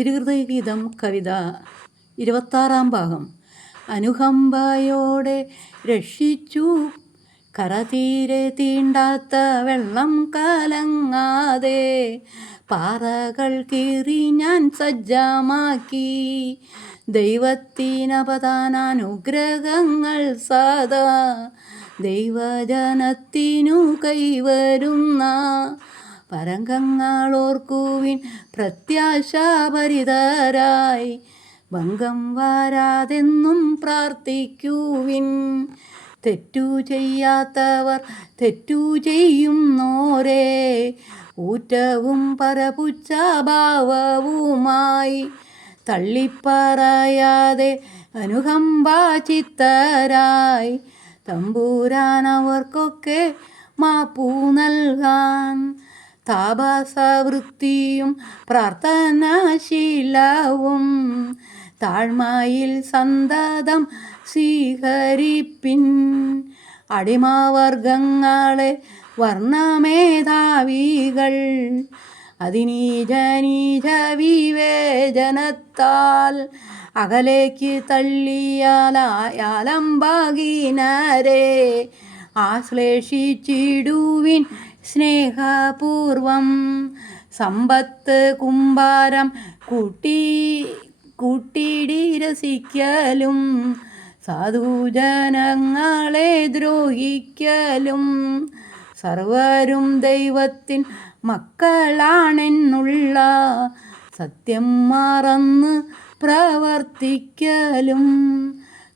തിരുഹൃദയഗീതം കവിത 26-ാം ഭാഗം. അനുകമ്പയോടെ രക്ഷിച്ചു കരതീരെ തീണ്ടാത്ത വെള്ളം കലങ്ങാതെ പാറകൾ കീറി ഞാൻ സജ്ജമാക്കി ദൈവത്തിനപദാനാനുഗ്രഹങ്ങൾ സദാ ദൈവജനത്തിനു കൈവരുന്ന പരങ്കങ്ങളോർക്കുവിൻ പ്രത്യാശാഭരിതരായി ഭംഗം വരാതെന്നും പ്രാർത്ഥിക്കുവിൻ. തെറ്റു ചെയ്യാത്തവർ തെറ്റു ചെയ്യുന്നോരേ ഊറ്റവും പരപുച്ഛഭാവവുമായി തള്ളിപ്പറയാതെ അനുകമ്പാചിത്തരായി തമ്പുരാൻ അവർക്കൊക്കെ മാപ്പു നൽകാൻ താപസവൃത്തിയും പ്രാർത്ഥനാശീലവും താഴ്മയിൽ സന്തതം സ്വീകരിപ്പിൻ. അടിമവർഗങ്ങളെ വർണ്ണമേധാവികൾ അതിനീജനീജ വിവേചനത്താൽ അകലേക്ക് തള്ളിയാലംബാഗീനരെ ആശ്ലേഷിച്ചിടുവിൻ സ്നേഹപൂർവം. സമ്പത്ത് കുമ്പാരം കൂട്ടിയിടി രസിക്കലും സാധുജനങ്ങളെ ദ്രോഹിക്കലും സർവരും ദൈവത്തിൻ മക്കളാണെന്നുള്ള സത്യം മറന്ന് പ്രവർത്തിക്കലും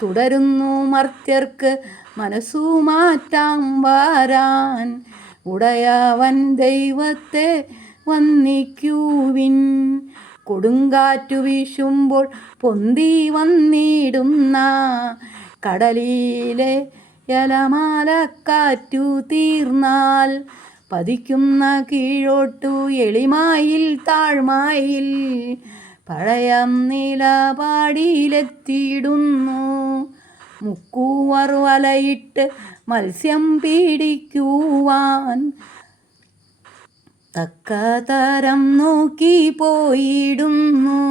തുടരുന്നു മർത്യർക്ക് മനസ്സുമാറ്റാൻ വരാൻ ഉടയവൻ ദൈവത്തെ വന്ദിക്കുവിൻ. കൊടുങ്കാറ്റു വീശുമ്പോൾ പൊന്തി വന്നിടുന്ന കടലിലെ യലമാലക്കാറ്റു തീർന്നാൽ പതിക്കുന്ന കീഴോട്ടു എളിമായിൽ താഴ്മയിൽ പഴയ നിലപാടിലെത്തിയിടുന്നു. മുക്കുവർ വലയിട്ട് മത്സ്യം പിടിക്കുവാൻ തക്കതരം നോക്കി പോയിടുന്നു.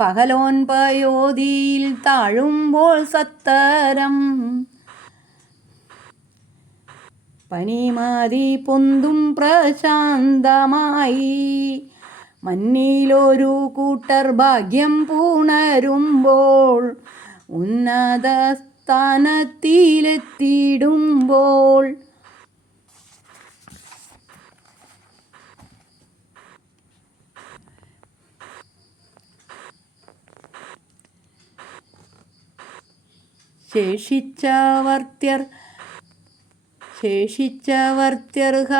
പകലോൻ പയോധിയിൽ താഴുമ്പോൾ സത്തരം പനിമാതി പൊന്തും പ്രശാന്തമായി മഞ്ഞിലൊരു കൂട്ടർ ഭാഗ്യം പുണരുമ്പോൾ ഉന്നത സ്ഥാനത്തിലെത്തിയിടുമ്പോൾ ശേഷിച്ചവർത്യർഹ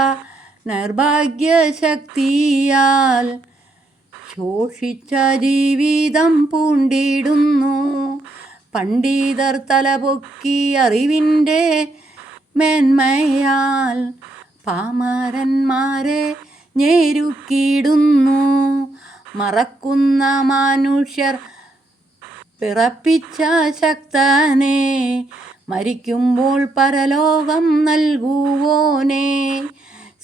നിർഭാഗ്യശക്തിയാൽ ശോഷിച്ച ജീവിതം പൂണ്ടിടുന്നു. പണ്ഡിതർ തലപൊക്കി അറിവിൻ്റെ മേന്മയാൽ പാമരന്മാരെ ഞെരുക്കിയിടുന്നു. മറക്കുന്ന മനുഷ്യർ പിറപ്പിച്ച ശക്തനെ മരിക്കുമ്പോൾ പരലോകം നൽകുവോനെ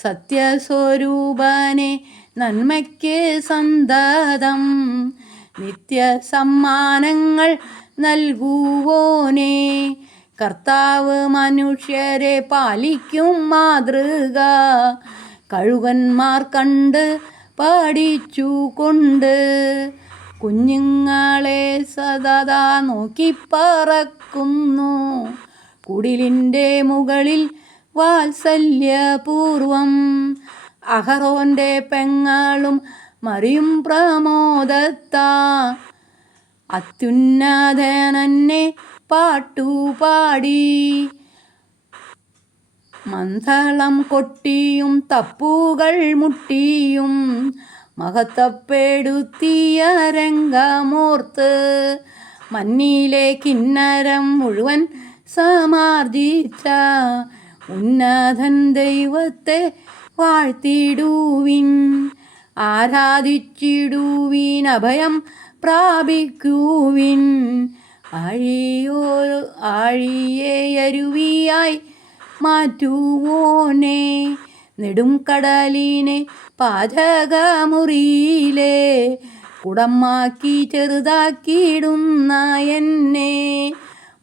സത്യസ്വരൂപനെ നന്മയ്ക്ക് സന്തതം നിത്യസമ്മാനങ്ങൾ നൽകുവോനെ കർത്താവ് മനുഷ്യരെ പാലിക്കും മാതൃക കഴുകന്മാർ കണ്ട് പഠിച്ചുകൊണ്ട് കുഞ്ഞുങ്ങളെ സദാ നോക്കിപ്പറക്കുന്നു. കുടിലിൻ്റെ മുകളിൽ വാത്സല്യപൂർവം അഹറോൻ്റെ പെങ്ങളും മറിയും പ്രമോദത്താ അത്യുന്നതനെ പാട്ടുപാടി മന്ദളം കൊട്ടിയും തപ്പുകൾ മുട്ടിയും മഹത്വപ്പെടുത്തിയ രംഗമോർത്ത് മഞ്ഞിലെ കിന്നരം മുഴുവൻ സമാർജിച്ച ഉന്നതൻ ദൈവത്തെ വാഴ്ത്തിടുവിൻ. ആരാധിച്ചിടുവിൻ, അഭയം പ്രാപിക്കുവിൻ. ആഴിയെ അരുവിയായി മാറ്റുവോനെ നെടും കടലിനെ പാചകമുറിയിലെ കുടമാക്കി ചെറുതാക്കിയിടുന്ന എന്നെ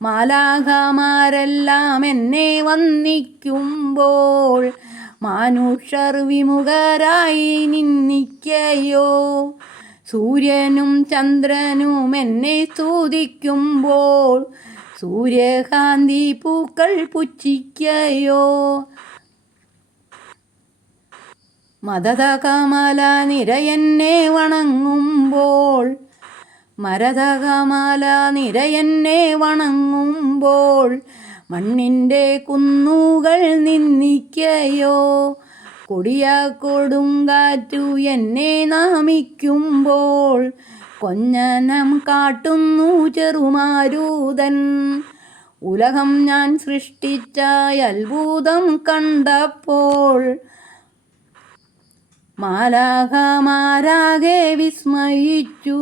മാലാഖമാരെല്ലാം എന്നെ വന്ദിക്കുമ്പോൾ മാനുഷർ വിമുഖരായി നിന്നിക്കയോ. സൂര്യനും ചന്ദ്രനും എന്നെ സ്തുതിക്കുമ്പോൾ സൂര്യകാന്തി പൂക്കൾ പുച്ഛിക്കയോ. മദതകമല നിര എന്നെ വണങ്ങുമ്പോൾ മരതകമല നിര എന്നെ വണങ്ങുമ്പോൾ മണ്ണിൻ്റെ കുന്നുകൾ നിന്ദിക്കയോ. കൊടിയ കൊടുങ്കാറ്റു എന്നെ നാമിക്കുമ്പോൾ കൊഞ്ഞനം കാട്ടുന്നു ചെറുമാരുതൻ. ഉലകം ഞാൻ സൃഷ്ടിച്ച അത്ഭുതം കണ്ടപ്പോൾ മാലാഖമാരാകെ വിസ്മയിച്ചു.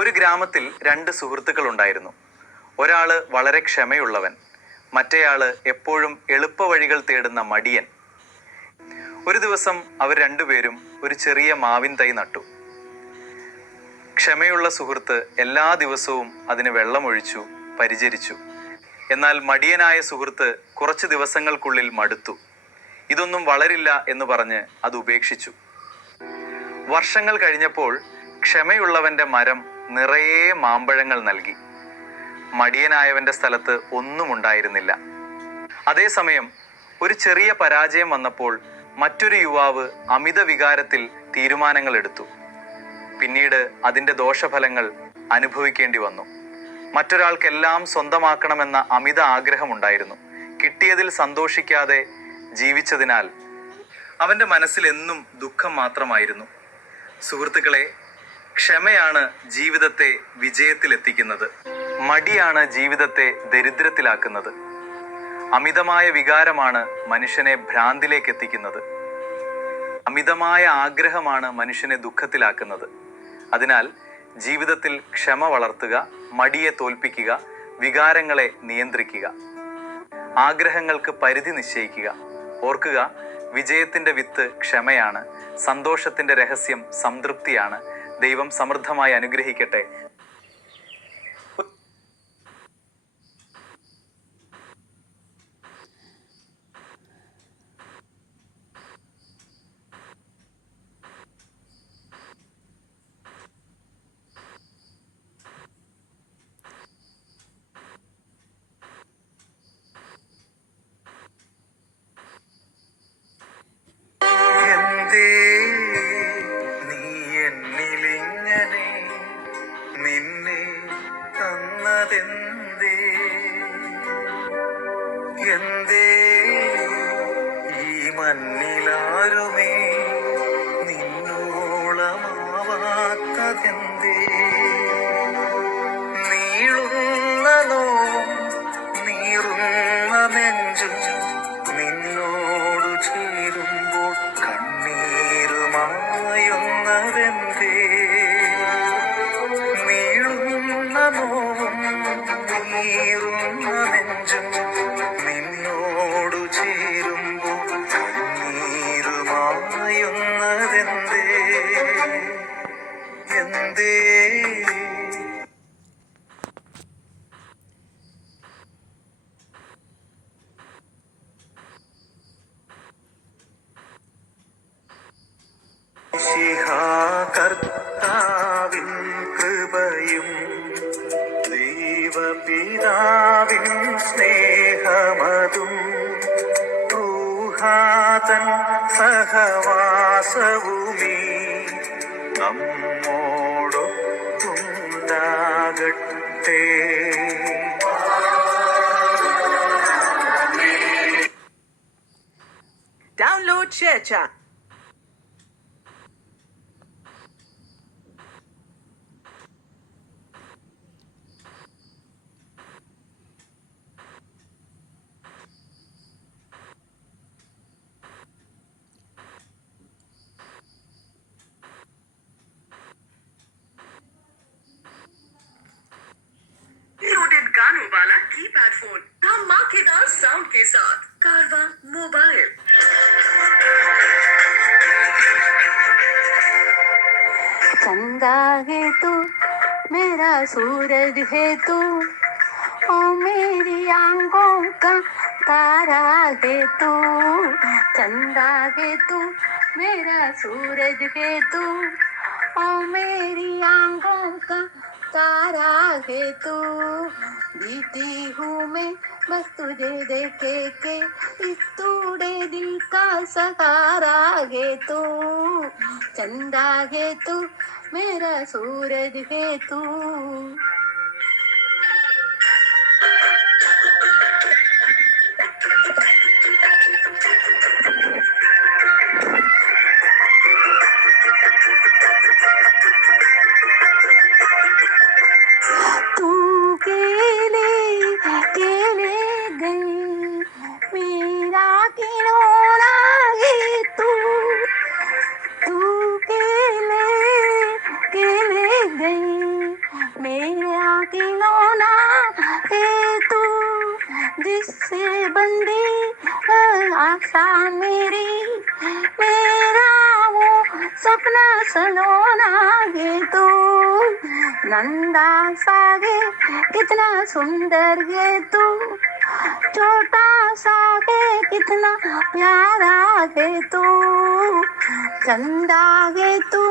ഒരു ഗ്രാമത്തിൽ 2 സുഹൃത്തുക്കൾ ഉണ്ടായിരുന്നു. ഒരാള് വളരെ ക്ഷമയുള്ളവൻ, മറ്റേയാള് എപ്പോഴും എളുപ്പവഴികൾ തേടുന്ന മടിയൻ. ഒരു ദിവസം അവർ രണ്ടുപേരും ഒരു ചെറിയ മാവിൻ തൈ നട്ടു. ക്ഷമയുള്ള സുഹൃത്ത് എല്ലാ ദിവസവും അതിന് വെള്ളമൊഴിച്ചു പരിചരിച്ചു. എന്നാൽ മടിയനായ സുഹൃത്ത് കുറച്ച് ദിവസങ്ങൾക്കുള്ളിൽ മടുത്തു. ഇതൊന്നും വളരില്ല എന്ന് പറഞ്ഞ് അത് ഉപേക്ഷിച്ചു. വർഷങ്ങൾ കഴിഞ്ഞപ്പോൾ ക്ഷമയുള്ളവന്റെ മരം നിറയെ മാമ്പഴങ്ങൾ നൽകി. മടിയനായവന്റെ സ്ഥലത്ത് ഒന്നും ഉണ്ടായിരുന്നില്ല. അതേസമയം ഒരു ചെറിയ പരാജയം വന്നപ്പോൾ മറ്റൊരു യുവാവ് അമിത വികാരത്തിൽ തീരുമാനങ്ങൾ എടുത്തു. പിന്നീട് അതിൻ്റെ ദോഷഫലങ്ങൾ അനുഭവിക്കേണ്ടി വന്നു. മറ്റൊരാൾക്കെല്ലാം സ്വന്തമാക്കണമെന്ന അമിത ആഗ്രഹമുണ്ടായിരുന്നു. കിട്ടിയതിൽ സന്തോഷിക്കാതെ ജീവിച്ചതിനാൽ അവൻ്റെ മനസ്സിൽ എന്നും ദുഃഖം മാത്രമായിരുന്നു. സുഹൃത്തുക്കളെ, ക്ഷമയാണ് ജീവിതത്തെ വിജയത്തിലെത്തിക്കുന്നത്. മടിയാണ് ജീവിതത്തെ ദരിദ്രത്തിലാക്കുന്നത്. അമിതമായ വികാരമാണ് മനുഷ്യനെ ഭ്രാന്തിലേക്ക് എത്തിക്കുന്നത്. അമിതമായ ആഗ്രഹമാണ് മനുഷ്യനെ ദുഃഖത്തിലാക്കുന്നത്. അതിനാൽ ജീവിതത്തിൽ ക്ഷമ വളർത്തുക, മടിയെ തോൽപ്പിക്കുക, വികാരങ്ങളെ നിയന്ത്രിക്കുക, ആഗ്രഹങ്ങൾക്ക് പരിധി നിശ്ചയിക്കുക. ഓർക്കുക, വിജയത്തിൻ്റെ വിത്ത് ക്ഷമയാണ്. സന്തോഷത്തിൻ്റെ രഹസ്യം സംതൃപ്തിയാണ്. ദൈവം സമൃദ്ധമായി അനുഗ്രഹിക്കട്ടെ. എന്തേ ഈ മണ്ണിലാരുമേ നിന്നോളമാവാത്തതെന്തേ? നീളുന്ന നോവും നീറുന്ന നെഞ്ചും നിന്നോടു ചേരുമ്പോൾ കണ്ണീരുമായുന്നതെന്തേ? നീളുന്ന നോവും നീറുന്ന നെഞ്ചും നിന്നോടു ചേരുമ്പോൾ നീരുമായുന്നതെന്തേ? എന്തേ? കർത്താവിൻ കൃപയും ദൈവപിതാവിൻ സ്നേഹമതും റൂഹാതൻ സഹവാസവുമീ നമ്മോടൊത്തുണ്ടാകട്ടെ. Download ShareChat. स्मार्टफोन धमाकेदार साउंड के साथ कारवा मोबाइल। चंदा है तू, मेरा सूरज है तू, ओ मेरी आंखों का तारा है तू। चंदा है तू, मेरा सूरज है तू, ओ मेरी आंखों का तारा है तू। जीती हूँ मैं बस तुझे देखे के, इस टूटे दिल का सहारा है तू। चंदा है तू, मेरा सूरज है तू। तू केले केले गई, मेरा खिलौना है तू। तू केले केले गई, मेरा खिलौना है तू। जिससे बंदी आशा मेरी, मेरा वो सपना सलोना है तू। नंदा सागे कितना सुंदर है तू, छोटा सा है कितना प्यारा है तू। चंदा है तू।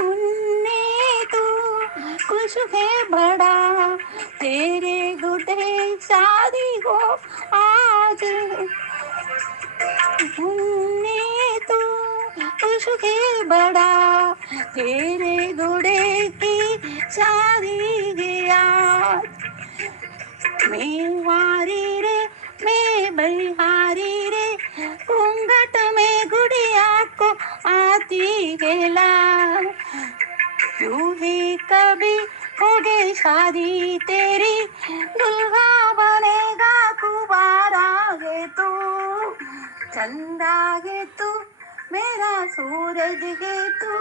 उन्ने तू खुश है बड़ा, तेरे गुटे शादी हो आज। उन्ने तू खुश है बड़ा, तेरे गुड़े की शादी है आज। मैं हारी रे, मैं बलिहारी रे, घूंघट में गुड़िया को आती गेला। यूं ही कभी होगी शादी तेरी, दुल्हा बनेगा कुंवारा है तू। चंदा है तू, मेरा सूरज है तू।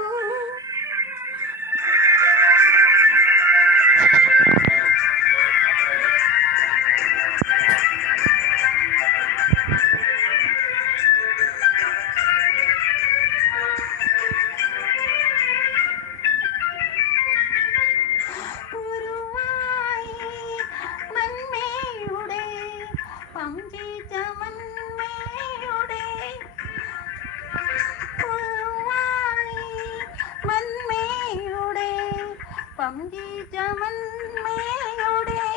मन में उड़े पंछी, चमन में उड़े। मन में उड़े पंछी, चमन में उड़े।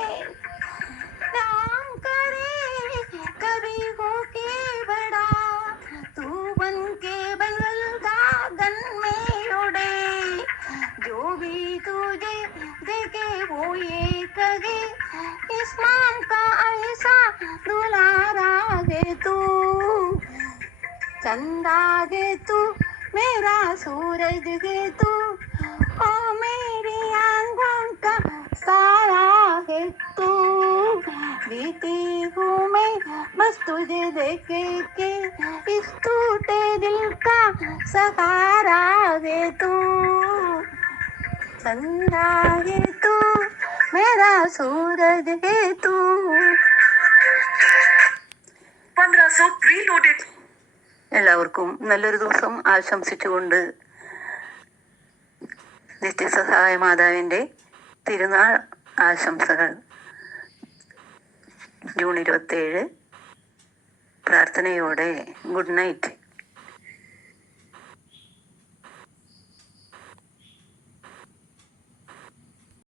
नाम करे कभी हो के बड़ा, तू बन के बदल गगन में उड़े। जो भी तुझे देखे वो ये कहे, इस्माम का ऐसा दुलारा है तू। चंदा है तू, मेरा सूरज है तू, ओ मेरी आंखों का सारा है तू। बीती हूँ मैं बस तुझे देखे के, इस टूटे दिल का सहारा है तू। चंदा है तू, मेरा सूरज है तू। 1500 preloaded. എല്ലാവർക്കും നല്ലൊരു ദിവസം ആശംസിച്ചുകൊണ്ട് നിത്യസഹായ മാതാവിൻ്റെ തിരുനാൾ ആശംസകൾ. ജൂൺ 27 പ്രാർത്ഥനയോടെ ഗുഡ് നൈറ്റ്.